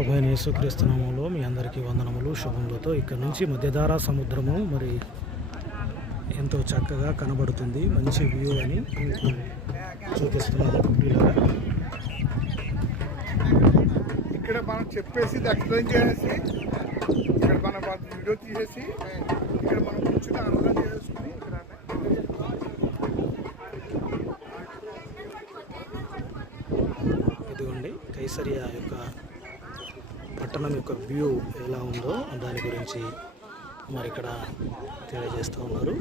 ప్రభు అయిన యేసుక్రీస్తు నామములో మీ అందరికీ వందనములు శుభములతో ఇక్కడ నుంచి మధ్యధారా సముద్రము మరి ఎంతో చక్కగా కనబడుతుంది. మంచి వ్యూ అని చూపిస్తున్నాను. ఇక్కడ మనం చెప్పేసి ఎక్స్ప్లెయిన్ చేసి ఇక్కడ మనం వీడియో తీసేసి ఇక్కడ మనం కూర్చుని ఆనందం చేసుకుని ఇదిగోండి కైసరియా యొక్క పట్టణం యొక్క వ్యూ ఎలా ఉందో దాని గురించి మరి ఇక్కడ తెలియజేస్తూ ఉన్నారు.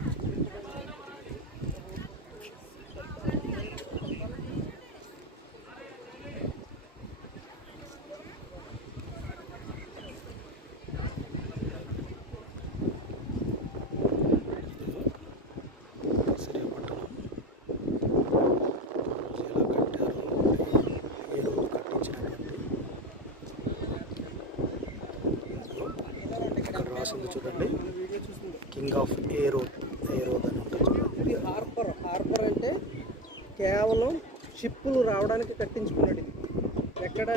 చూడండి, కింగ్ ఆఫ్ ఏరోడ్ అని ఉంటుంది. ఇది హార్బర్ అంటే కేవలం షిప్పులు రావడానికి కట్టించుకున్నాడు. ఇది ఎక్కడ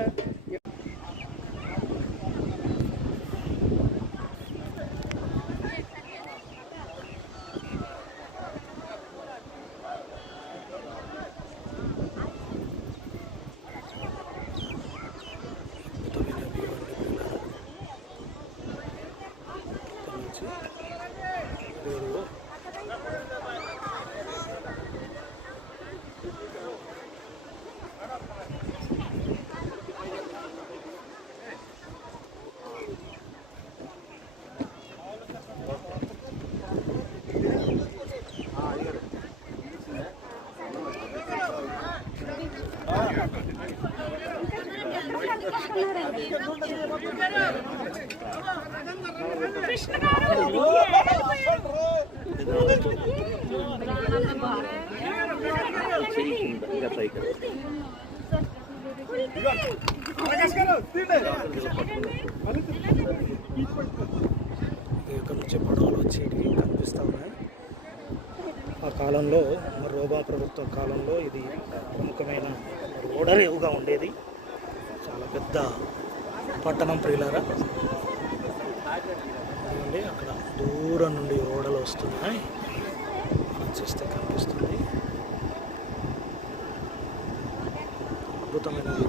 ఇక్కడ నుంచి పడవలు వచ్చేటివి కనిపిస్తూ ఉన్నాయి. ఆ కాలంలో రోబా ప్రభుత్వ కాలంలో ఇది ప్రముఖమైన ఓడరేవుగా ఉండేది. చాలా పెద్ద పట్టణం ప్రియులారా. అక్కడ దూరం నుండి ఓడలు వస్తున్నాయి, చూస్తే కనిపిస్తుంది. అద్భుతమైనది.